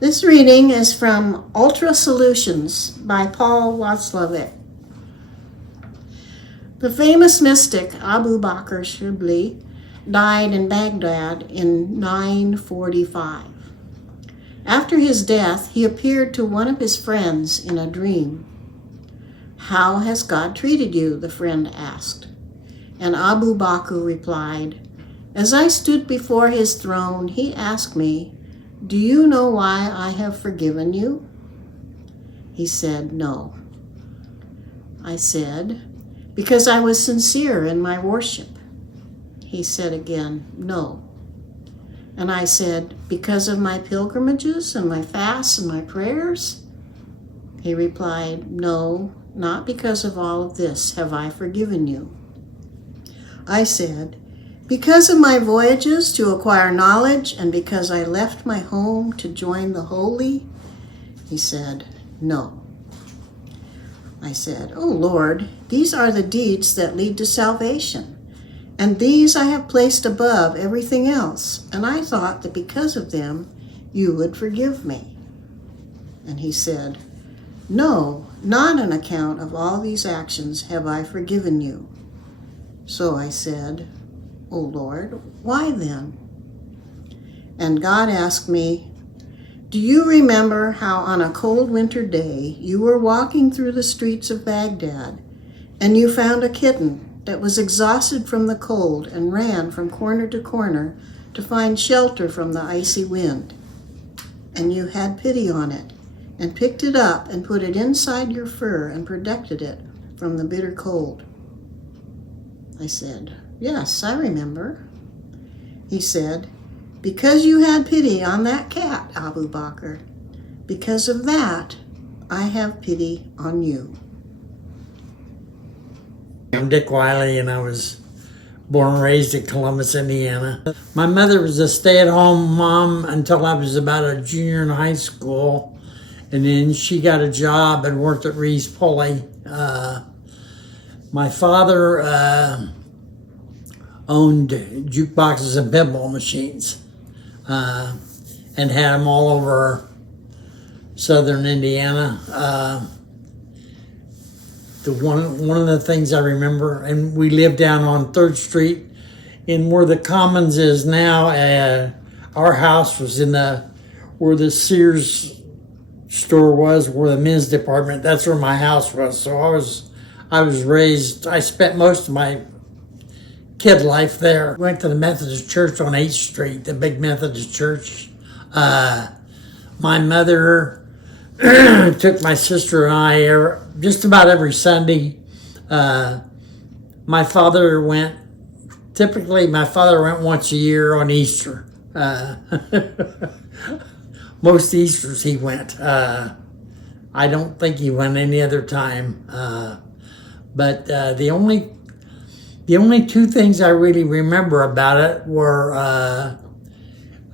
This reading is from Ultra Solutions by Paul Watzlawick. The famous mystic Abu Bakr Shibli died in Baghdad in 945. After his death, he appeared to one of his friends in a dream. "How has God treated you?" the friend asked. And Abu Bakr replied, "As I stood before his throne, he asked me, 'Do you know why I have forgiven you?' He said, 'No.' I said, 'Because I was sincere in my worship.' He said again, 'No.' And I said, 'Because of my pilgrimages and my fasts and my prayers?' He replied, 'No, not because of all of this have I forgiven you.' I said, 'Because of my voyages to acquire knowledge and because I left my home to join the holy?' He said, 'No.' I said, 'O Lord, these are the deeds that lead to salvation, and these I have placed above everything else, and I thought that because of them you would forgive me.' And he said, 'No, not on account of all these actions have I forgiven you.' So I said, 'O Lord, why then?' And God asked me, 'Do you remember how on a cold winter day you were walking through the streets of Baghdad and you found a kitten that was exhausted from the cold and ran from corner to corner to find shelter from the icy wind? And you had pity on it and picked it up and put it inside your fur and protected it from the bitter cold?' I said, 'Yes, I remember.' He said, 'Because you had pity on that cat, Abu Bakr, because of that, I have pity on you.'" I'm Dick Wiley, and I was born and raised in Columbus, Indiana. My mother was a stay-at-home mom until I was about a junior in high school, and then she got a job and worked at Reeves Pulley. My father owned jukeboxes and pinball machines and had them all over southern Indiana. One of the things I remember, and we lived down on 3rd Street in where the Commons is now. Our house was in where the Sears store was, where the men's department, that's where my house was. So I spent most of my kid life there. Went to the Methodist church on 8th Street, the big Methodist church. My mother took my sister and I just about every Sunday. My father went once a year on Easter. Most Easters he went. I don't think he went any other time. But the only two things I really remember about it were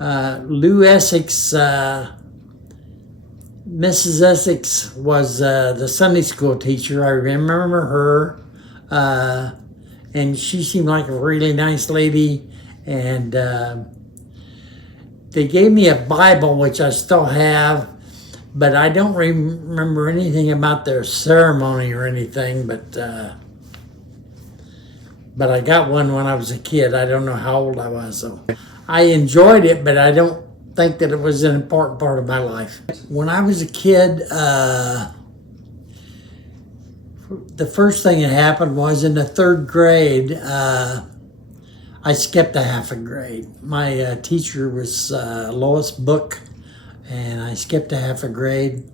Lou Essex. Mrs. Essex was the Sunday school teacher. I remember her, and she seemed like a really nice lady. And they gave me a Bible, which I still have, but I don't remember anything about their ceremony or anything. But I got one when I was a kid. I don't know how old I was, so I enjoyed it, but I don't think that it was an important part of my life. When I was a kid, the first thing that happened was in the 3rd grade, I skipped a half a grade. My teacher was Lois Book, and I skipped a half a grade.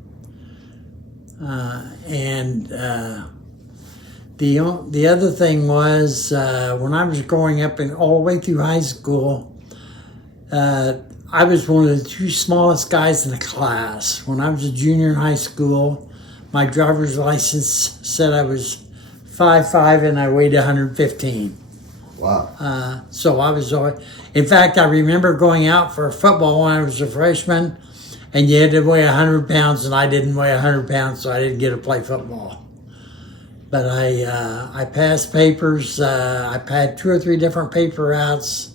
The other thing was when I was growing up and all the way through high school, I was one of the 2 smallest guys in the class. When I was a junior in high school, my driver's license said I was 5'5" and I weighed 115. Wow. So I was always, in fact, I remember going out for football when I was a freshman, and you had to weigh 100 pounds, and I didn't weigh 100 pounds, so I didn't get to play football. But I passed papers. I had 2 or 3 different paper routes,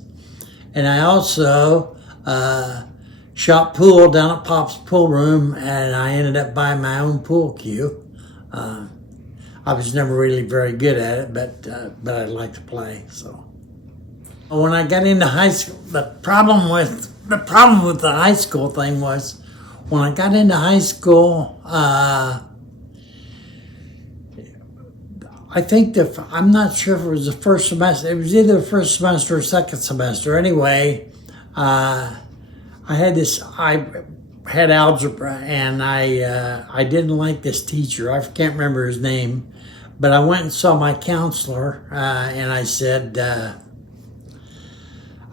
and I also shot pool down at Pop's pool room, and I ended up buying my own pool cue. I was never really very good at it, but I like to play. So when I got into high school, the problem with the high school thing was when I got into high school. I think I'm not sure if it was the first semester. It was either the first semester or second semester. Anyway, I had algebra, and I didn't like this teacher. I can't remember his name, but I went and saw my counselor, and I said,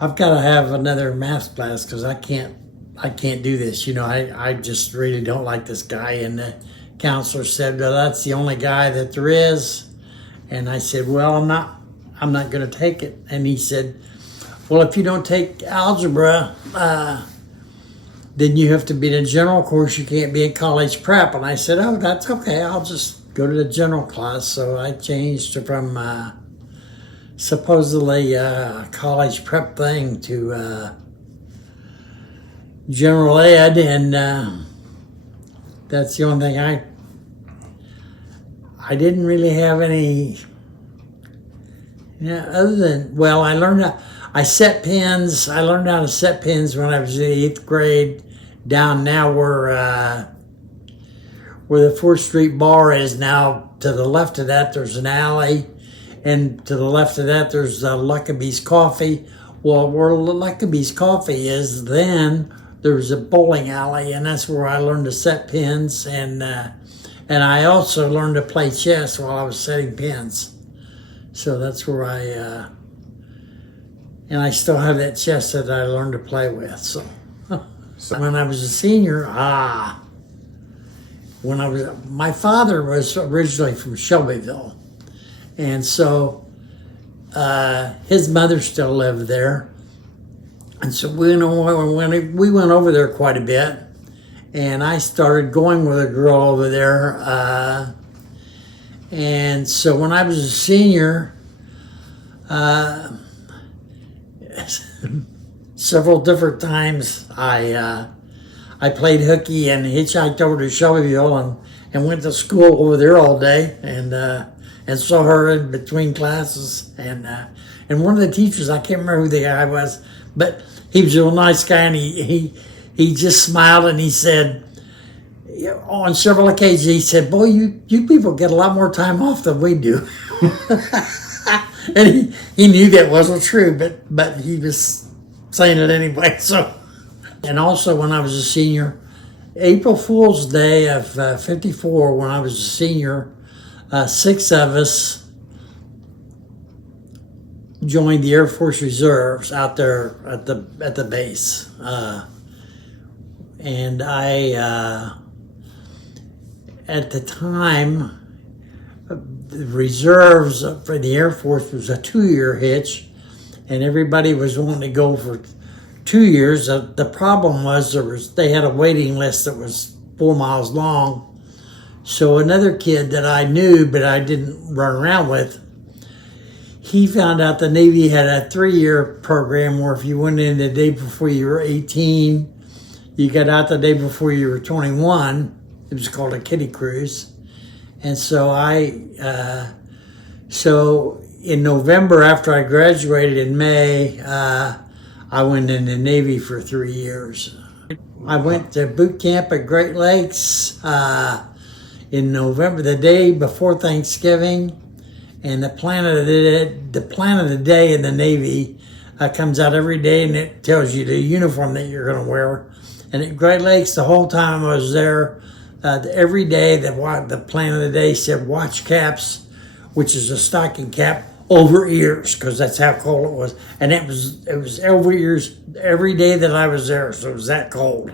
I've got to have another math class because I can't do this. You know, I just really don't like this guy. And the counselor said, well, that's the only guy that there is. And I said, well, I'm not going to take it. And he said, well, if you don't take algebra, then you have to be in a general course. You can't be in college prep. And I said, oh, that's okay. I'll just go to the general class. So I changed from supposedly college prep thing to general ed. And that's the only thing I didn't really have any, other than, well, I learned I set pins. I learned how to set pins when I was in the 8th grade down now where the 4th Street bar is now. To the left of that, there's an alley, and to the left of that, there's Luckaby's Coffee. Well, where Luckaby's Coffee is, then there's a bowling alley, and that's where I learned to set pins, and I also learned to play chess while I was setting pins. So that's where and I still have that chess that I learned to play with. So when I was a senior, my father was originally from Shelbyville. And so his mother still lived there. And so we went over there quite a bit. And I started going with a girl over there. And so when I was a senior, several different times I played hooky and hitchhiked over to Shelbyville and went to school over there all day and saw her in between classes. And one of the teachers, I can't remember who the guy was, but he was a real nice guy, and he just smiled and he said, on several occasions, he said, boy, you people get a lot more time off than we do. And he knew that wasn't true, but he was saying it anyway. So, and also when I was a senior, April Fool's Day of 54, when I was a senior, 6 of us joined the Air Force Reserves out there at the base. And I, at the time, the reserves for the Air Force was a 2-year hitch, and everybody was wanting to go for 2 years. The problem was they had a waiting list that was 4 miles long. So another kid that I knew but I didn't run around with, he found out the Navy had a 3-year program where if you went in the day before you were 18, you got out the day before you were 21. It was called a kiddie cruise. And so so in November, after I graduated in May, I went in the Navy for 3 years. I went to boot camp at Great Lakes in November, the day before Thanksgiving. And the plan of the day in the Navy comes out every day, and it tells you the uniform that you're going to wear. And at Great Lakes, the whole time I was there, every day the plan of the day said watch caps, which is a stocking cap over ears, because that's how cold it was. And it was over ears every day that I was there, so it was that cold.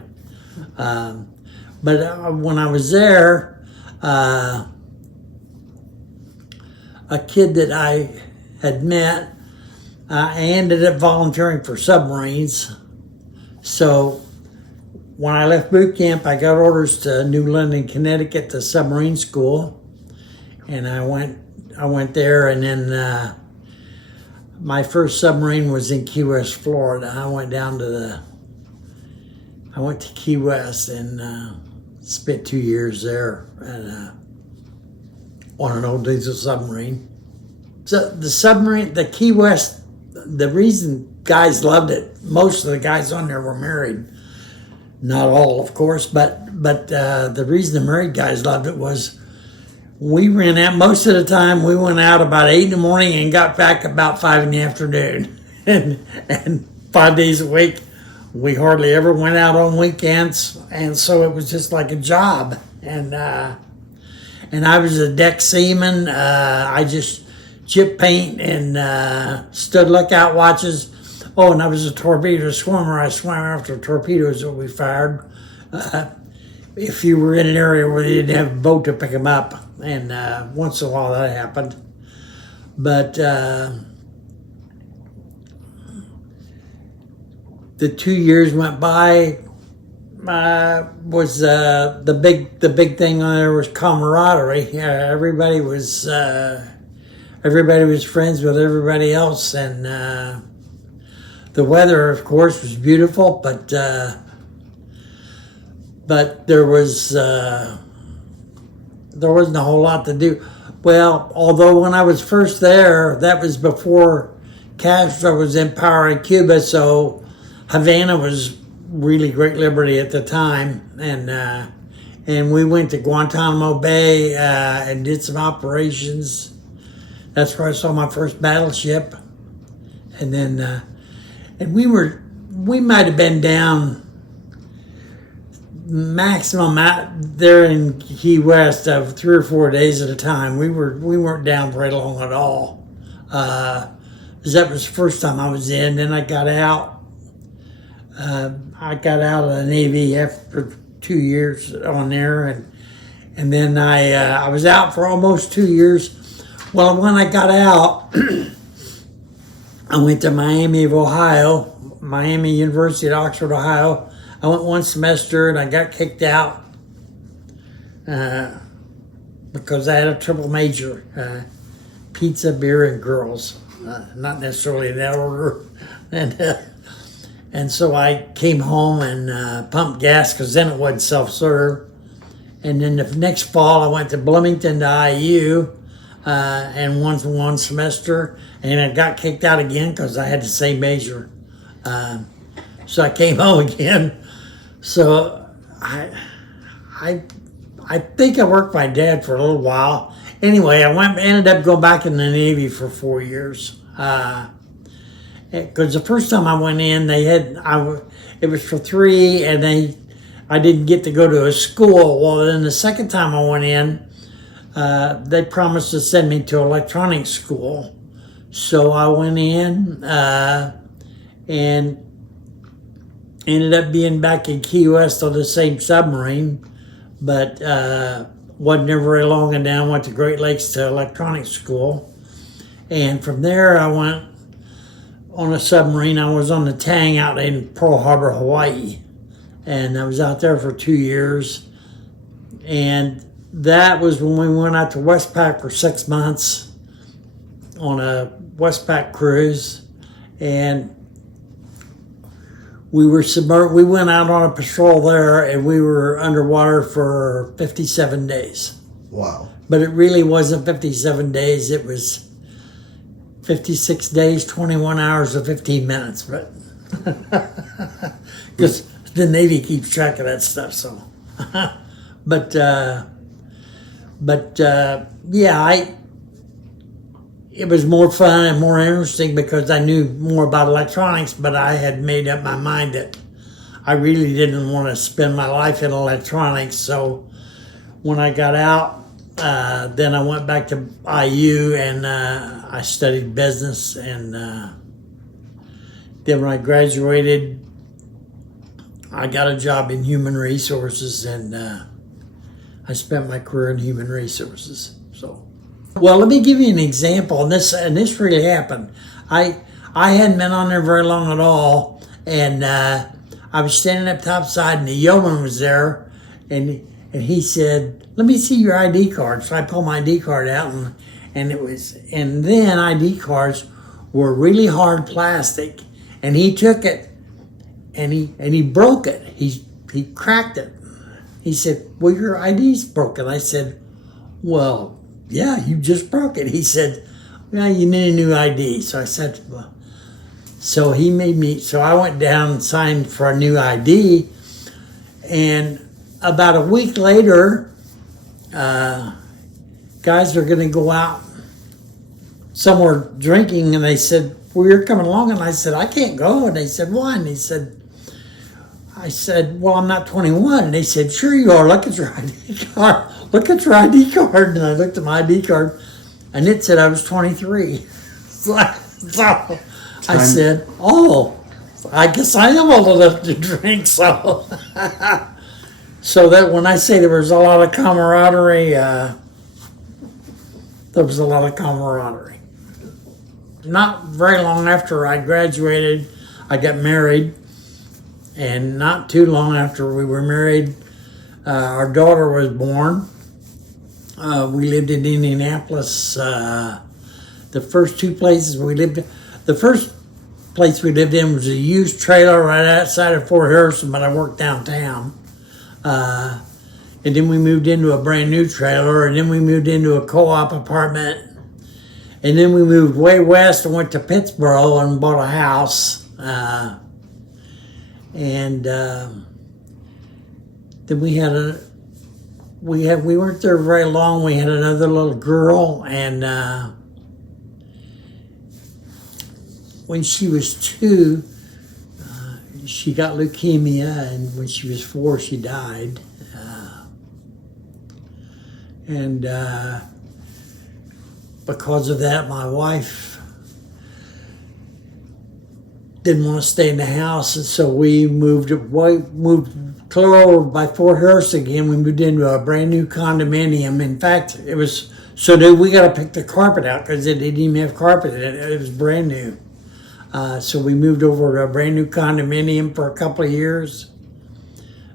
But when I was there, a kid that I had met, I ended up volunteering for submarines. So when I left boot camp, I got orders to New London, Connecticut, to submarine school, and I went there, and then my first submarine was in Key West, Florida. I went down to I went to Key West and spent 2 years there and on an old diesel submarine. So the submarine, the Key West, the reason guys loved it, most of the guys on there were married. Not all, of course, but the reason the married guys loved it was we ran out, most of the time we went out about 8 in the morning and got back about 5 in the afternoon. And 5 days a week, we hardly ever went out on weekends. And so it was just like a job. And I was a deck seaman. I just chip paint and stood lookout watches. Oh, and I was a torpedo swimmer. I swam after torpedoes that we fired. If you were in an area where they didn't have a boat to pick them up, and once in a while that happened. But the 2 years went by. Was the big thing on there was camaraderie. Everybody was friends with everybody else, and the weather, of course, was beautiful, but there wasn't a whole lot to do. Well, although when I was first there, that was before Castro was in power in Cuba, so Havana was really great liberty at the time, and we went to Guantanamo Bay and did some operations. That's where I saw my first battleship, and then and we might have been down maximum out there in Key West of 3 or 4 days at a time. We weren't down very long at all. 'Cause that was the first time I was in. Then I got out. I got out of the Navy after 2 years on there, and then I was out for almost 2 years. Well, when I got out, I went to Miami University at Oxford, Ohio. I went 1 semester and I got kicked out because I had a triple major, pizza, beer, and girls. Not necessarily in that order. And so I came home and pumped gas because then it wasn't self-serve. And then the next fall I went to Bloomington to IU and one semester, and I got kicked out again because I had the same major. So I came home again. So I think I worked for my dad for a little while. Anyway, ended up going back in the Navy for 4 years. Because the first time I went in, it was for 3, and I didn't get to go to a school. Well, then the second time I went in, they promised to send me to electronics school. So I went in and ended up being back in Key West on the same submarine, but wasn't there very long, and then I went to Great Lakes to electronics school. And from there I went on a submarine. I was on the Tang out in Pearl Harbor, Hawaii, and I was out there for 2 years. And that was when we went out to Westpac for 6 months on a Westpac cruise, and we went out on a patrol there, and we were underwater for 57 days. Wow. But it really wasn't 57 days. It was 56 days, 21 hours, and 15 minutes. But because the Navy keeps track of that stuff, so. But yeah, it was more fun and more interesting because I knew more about electronics, but I had made up my mind that I really didn't want to spend my life in electronics. So when I got out, then I went back to IU and I studied business, and then when I graduated, I got a job in human resources, and I spent my career in human resources. So, well, let me give you an example, and this really happened. I hadn't been on there very long at all, and I was standing up topside, and the yeoman was there, and he said, "Let me see your ID card." So I pulled my ID card out, and then ID cards were really hard plastic, and he took it, and he broke it. He he cracked it. He said, well, your ID's broken. I said, well, yeah, you just broke it. He said, well, you need a new ID. So I said, well, so he made me, so I went down and signed for a new ID. And about a week later, guys are going to go out somewhere drinking, and they said, well, you're coming along. And I said, I can't go. And they said, why? And I said, well, I'm not 21. And they said, sure you are. Look at your ID card. Look at your ID card. And I looked at my ID card, and it said I was 23. So I said, oh, I guess I am old enough to drink. So, so that when I say there was a lot of camaraderie, there was a lot of camaraderie. Not very long after I graduated, I got married. And not too long after we were married, our daughter was born. We lived in Indianapolis. The first two places we lived in, the first place we lived in was a used trailer right outside of Fort Harrison, but I worked downtown. And then we moved into a brand new trailer, and then we moved into a co-op apartment. And then we moved way west and went to Pittsburgh and bought a house. And then we weren't there very long. We had another little girl, and when she was 2, she got leukemia, and when she was 4, she died. And because of that, my wife didn't want to stay in the house, and so we moved clear over by Fort Harris again. We moved into a brand new condominium. In fact, it was so new we got to pick the carpet out because it didn't even have carpet in it. It was brand new. So we moved over to a brand new condominium for a couple of years.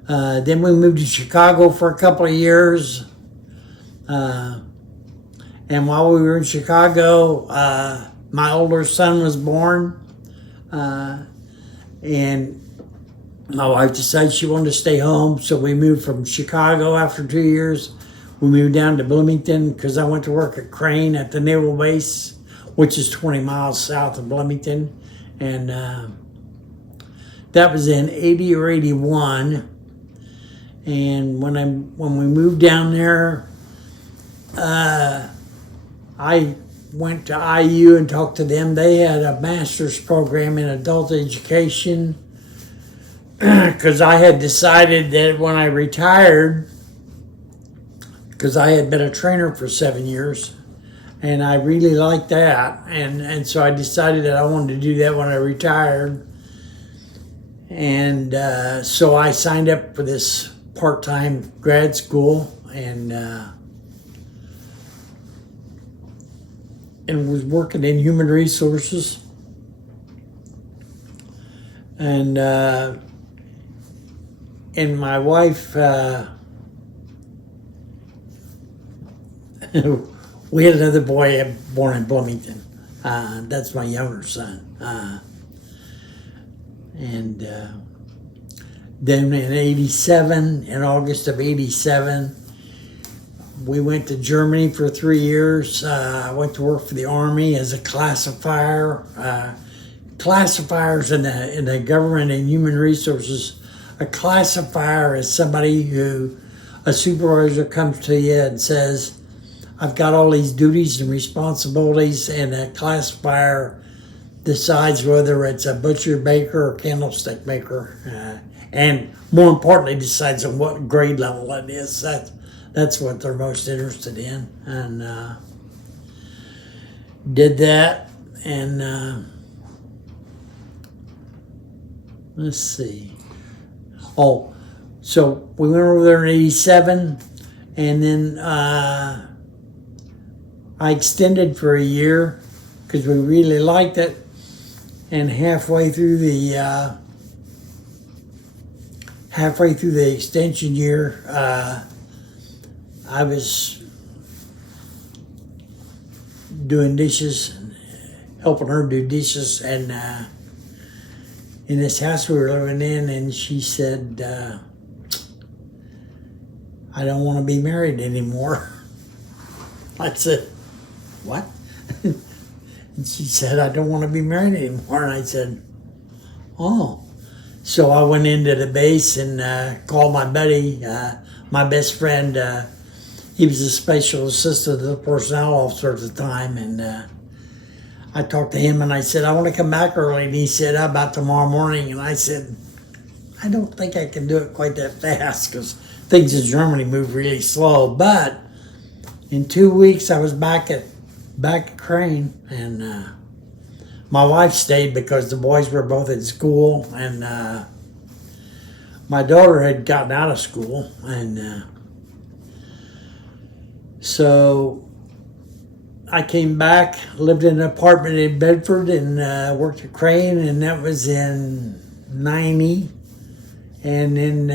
Then we moved to Chicago for a couple of years. And while we were in Chicago, my older son was born. And my wife decided she wanted to stay home, so we moved from Chicago after 2 years. We moved down to Bloomington because I went to work at Crane at the Naval Base, which is 20 miles south of Bloomington. And that was in 80 or 81. And when we moved down there, I went to IU and talked to them. They had a master's program in adult education because I had decided that when I retired, because I had been a trainer for 7 years, and I really liked that, and so I decided that I wanted to do that when I retired. And so I signed up for this part-time grad school, and was working in human resources. And my wife, we had another boy born in Bloomington. That's my younger son. And then in 87, in August of 87, we went to Germany for 3 years. I went to work for the Army as a classifier. Classifiers in the government and human resources. A classifier is somebody who, a supervisor comes to you and says, I've got all these duties and responsibilities, and a classifier decides whether it's a butcher, baker, or candlestick maker. And more importantly, decides on what grade level it is. That's what they're most interested in. And did that, and let's see. Oh, so we went over there in 87, and then I extended for a year because we really liked it. And halfway through the extension year, I was doing dishes, helping her do dishes, and in this house we were living in, and she said, I don't want to be married anymore. I said, what? And she said, I don't want to be married anymore. And I said, oh. So I went into the base and called my buddy, my best friend. He was a special assistant to the personnel officer at the time. And I talked to him and I said, I want to come back early. And he said, how about tomorrow morning? And I said, I don't think I can do it quite that fast because things in Germany move really slow. But in 2 weeks, I was back at Crane, and my wife stayed because the boys were both at school, and my daughter had gotten out of school, and so I came back, lived in an apartment in Bedford, and worked at Crane, and that was in 90, and in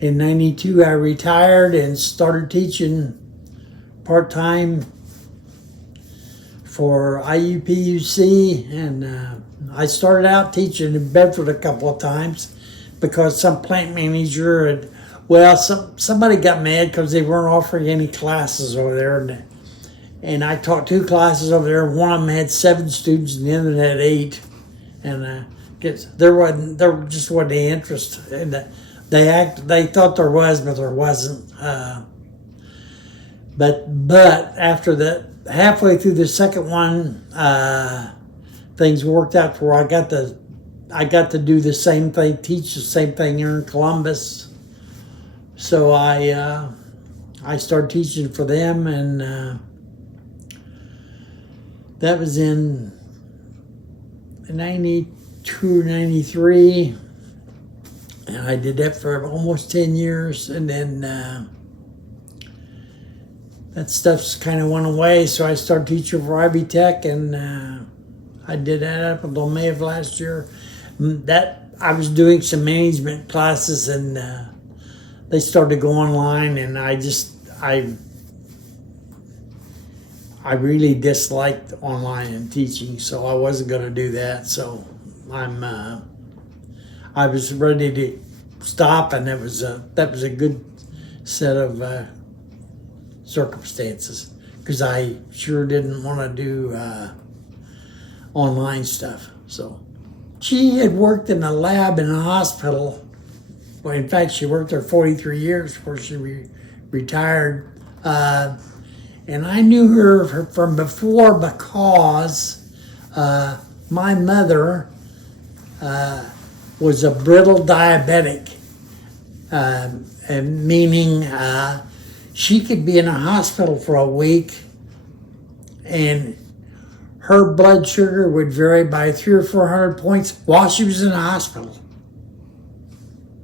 92 I retired and started teaching part-time for IUPUC, and I started out teaching in Bedford a couple of times because some plant manager had, somebody got mad because they weren't offering any classes over there, and I taught 2 classes over there. One of them had 7 students and the other had 8, and there just wasn't any interest in that. They thought there was, but there wasn't. But after that, halfway through the second one, things worked out where I got to do the same thing, teach the same thing here in Columbus. So I started teaching for them, and that was in 92, 93. And I did that for almost 10 years, and then that stuff's kind of went away, so I started teaching for IB Tech, and I did that up until May of last year. That I was doing some management classes, and they started to go online, and I really disliked online and teaching, so I wasn't going to do that. So I was ready to stop, and that was a good set of circumstances, because I sure didn't want to do online stuff. So she had worked in a lab in a hospital. Well, in fact, she worked there 43 years before she retired. And I knew her from before because my mother was a brittle diabetic, and meaning she could be in a hospital for a week and her blood sugar would vary by 300 or 400 points while she was in the hospital.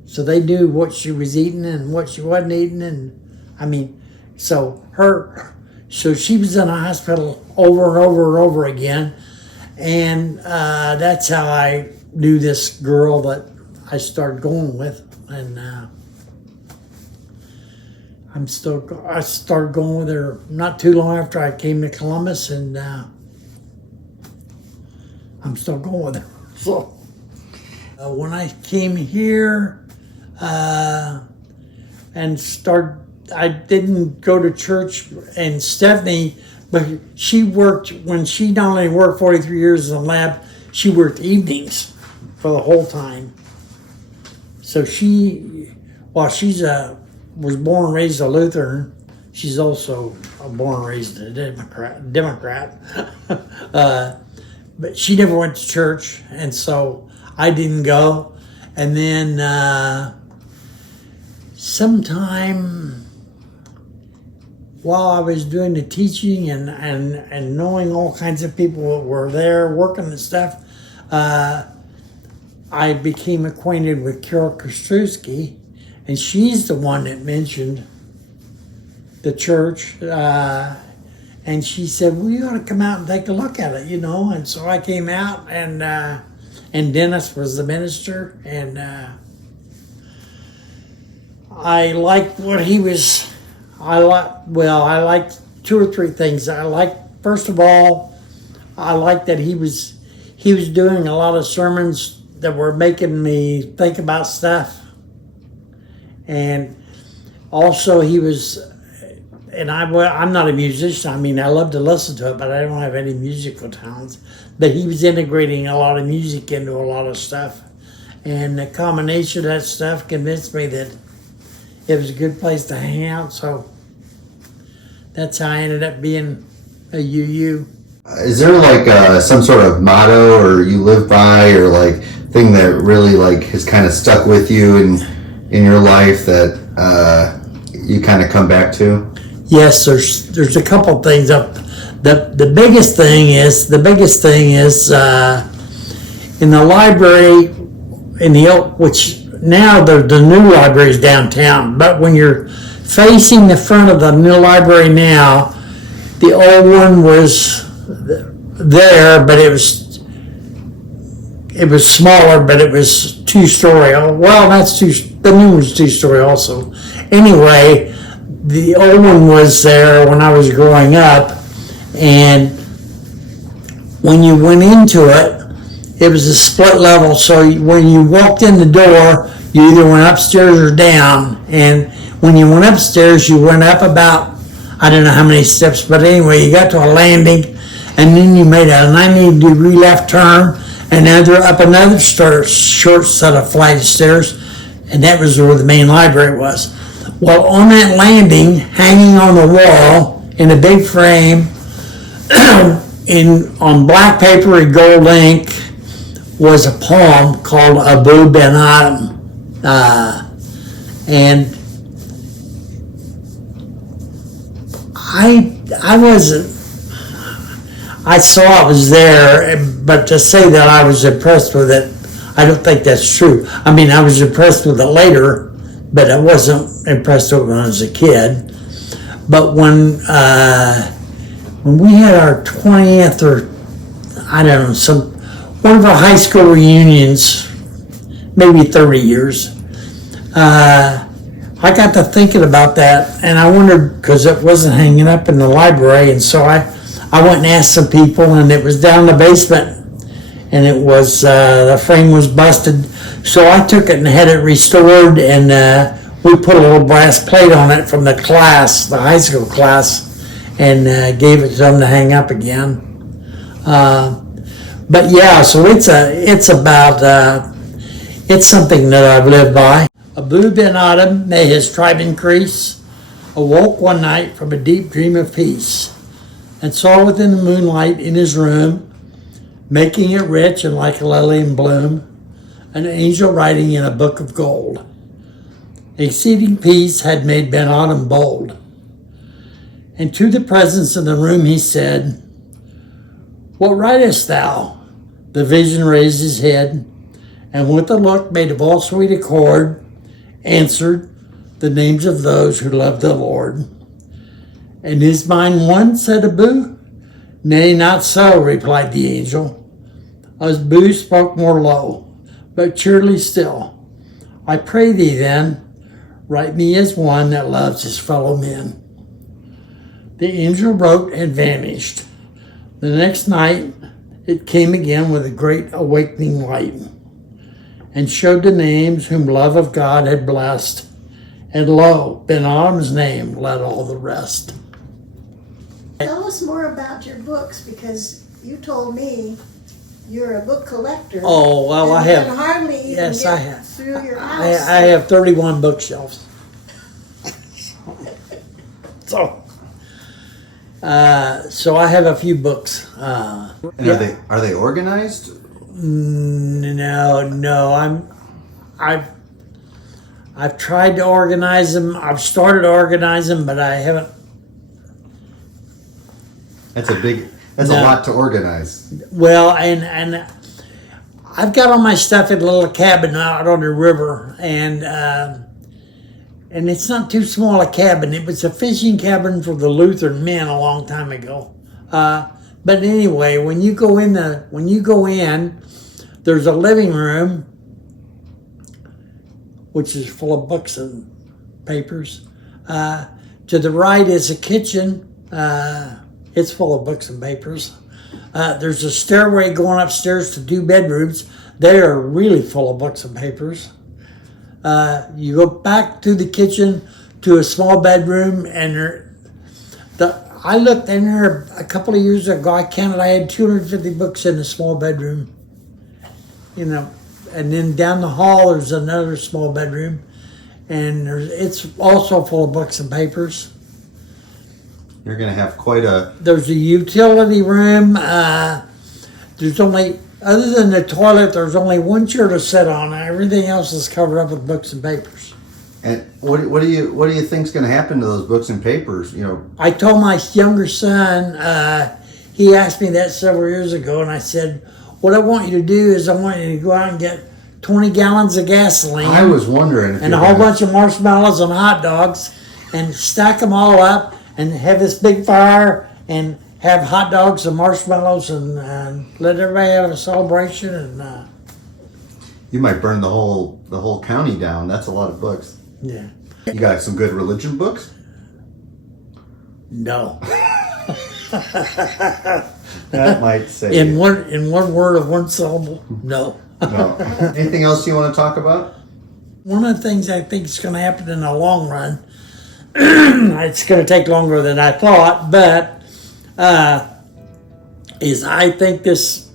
So they knew what she was eating and what she wasn't eating, and so she was in a hospital over and over and over again, and that's how I knew this girl that I started going with, and I started going with her not too long after I came to Columbus, and I'm still going with her. So when I came here and I didn't go to church, and Stephanie, but she worked, when she not only worked 43 years in the lab, she worked evenings for the whole time. So was born and raised a Lutheran. She's also born and raised a Democrat. But she never went to church, and so I didn't go. And then sometime while I was doing the teaching and knowing all kinds of people that were there working and stuff, I became acquainted with Carol Kostrowski, and she's the one that mentioned the church, and she said, well, you ought to come out and take a look at it, and so I came out, and Dennis was the minister, and I liked what he was. I liked 2 or 3 things. First of all, I liked that he was doing a lot of sermons that were making me think about stuff. And Also, he was, and I'm not a musician. I mean, I love to listen to it, but I don't have any musical talents. But he was integrating a lot of music into a lot of stuff. And the combination of that stuff convinced me that it was a good place to hang out. So that's how I ended up being a UU. Is there like some sort of motto or you live by or like thing that really like has kind of stuck with you in your life that you kind of come back to? Yes, there's a couple things up. The biggest thing is in the library which now the new library's downtown, but when you're facing the front of the new library now, the old one was there, but it was smaller, but it was 2-story. Well, the new one's 2-story also. Anyway, the old one was there when I was growing up, and when you went into it, it was a split level, so when you walked in the door, you either went upstairs or down, and when you went upstairs, you went up about, I don't know how many steps, but anyway, you got to a landing, and then you made a 90-degree left turn, and up another short set of flight of stairs, and that was where the main library was. Well, on that landing, hanging on the wall in a big frame, on black paper and gold ink, was a poem called Abu Ben Adam, and I saw it was there, but to say that I was impressed with it, I don't think that's true. I mean, I was impressed with it later, but I wasn't impressed with it when I was a kid. But when we had our 20th or, I don't know, one of our high school reunions, maybe 30 years, I got to thinking about that, and I wondered, because it wasn't hanging up in the library, and so I went and asked some people, and it was down in the basement, and it was, the frame was busted, so I took it and had it restored, and we put a little brass plate on it from the class, the high school class, and gave it to them to hang up again. But yeah, so it's something that I've lived by. Abu Ben Adam, may his tribe increase, awoke one night from a deep dream of peace, and saw within the moonlight in his room, making it rich and like a lily in bloom, an angel writing in a book of gold. Exceeding peace had made Ben Adam bold. And to the presence in the room he said, "What writest thou?" The vision raised his head, and with a look made of all sweet accord, answered, "The names of those who love the Lord." "And is mine one?" said Abu. "Nay, not so," replied the angel. Abu spoke more low, but surely still. "I pray thee then, write me as one that loves his fellow men." The angel wrote and vanished. The next night it came again with a great awakening light, and showed the names whom love of God had blessed. And lo, Ben Adam's name led all the rest. Tell us more about your books, because you told me you're a book collector. Oh, well, I have. And hardly even Yes, get I have. through your house. I have 31 bookshelves. So I have a few books. And are they organized? No. I've tried to organize them. I've started to organize them, but I haven't. That's a lot to organize. Well, and I've got all my stuff in a little cabin out on the river, and it's not too small a cabin. It was a fishing cabin for the Lutheran men a long time ago. But anyway, when you go in, there's a living room, which is full of books and papers. To the right is a kitchen. It's full of books and papers. There's a stairway going upstairs to 2 bedrooms. They are really full of books and papers. You go back to the kitchen to a small bedroom, and I looked in there a couple of years ago. I counted. I had 250 books in a small bedroom. You know, and then down the hall there's another small bedroom, and it's also full of books and papers. You're going to have quite a... There's a utility room. There's only, other than the toilet, there's only one chair to sit on. Everything else is covered up with books and papers. And what do you think's going to happen to those books and papers? You know, I told my younger son, he asked me that several years ago, and I said, what I want you to do is I want you to go out and get 20 gallons of gasoline. I was wondering if and a whole bunch of marshmallows and hot dogs, and stack them all up and have this big fire and have hot dogs and marshmallows and let everybody have a celebration. And you might burn the whole county down. That's a lot of books. Yeah. You got some good religion books? No. That might say in one word of one syllable, no. No. Anything else you want to talk about? One of the things I think is going to happen in the long run, it's going to take longer than I thought, but is I think this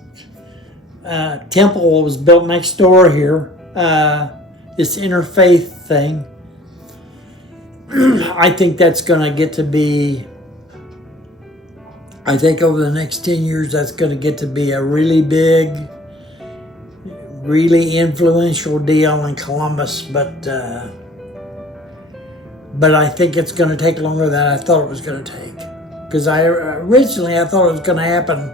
temple was built next door here, this interfaith thing. I think that's going to get to be, I think over the next 10 years, that's going to get to be a really big, really influential deal in Columbus, but I think it's going to take longer than I thought it was going to take. Because originally I thought it was going to happen,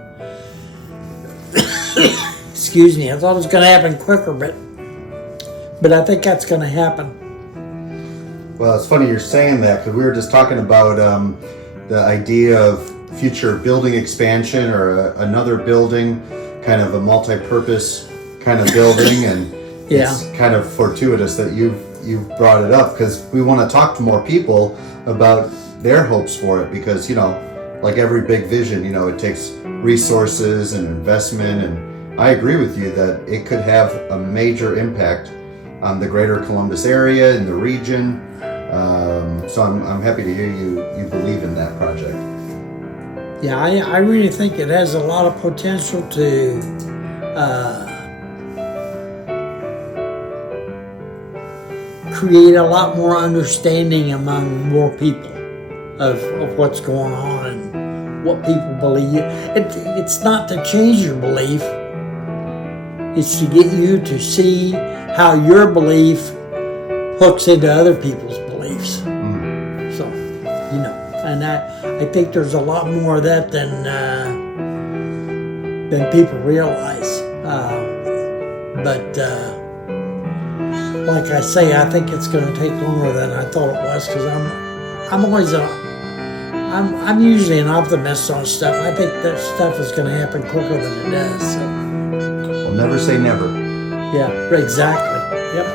excuse me, I thought it was going to happen quicker, but I think that's going to happen. Well, it's funny you're saying that, because we were just talking about the idea of future building expansion or another building, kind of a multi-purpose kind of building, and Yeah. it's kind of fortuitous that you've brought it up, because we want to talk to more people about their hopes for it, because, you know, like every big vision, you know, it takes resources and investment, and I agree with you that it could have a major impact on the greater Columbus area and the region. So I'm happy to hear you believe in that project. Yeah, I really think it has a lot of potential to create a lot more understanding among more people of what's going on and what people believe. It's not to change your belief, it's to get you to see how your belief hooks into other people's beliefs. So, you know, and I think there's a lot more of that than people realize. But like I say, I think it's going to take longer than I thought it was, because I'm usually an optimist on stuff. I think that stuff is going to happen quicker than it does. So. Well, never say never. Yeah, exactly. Yep.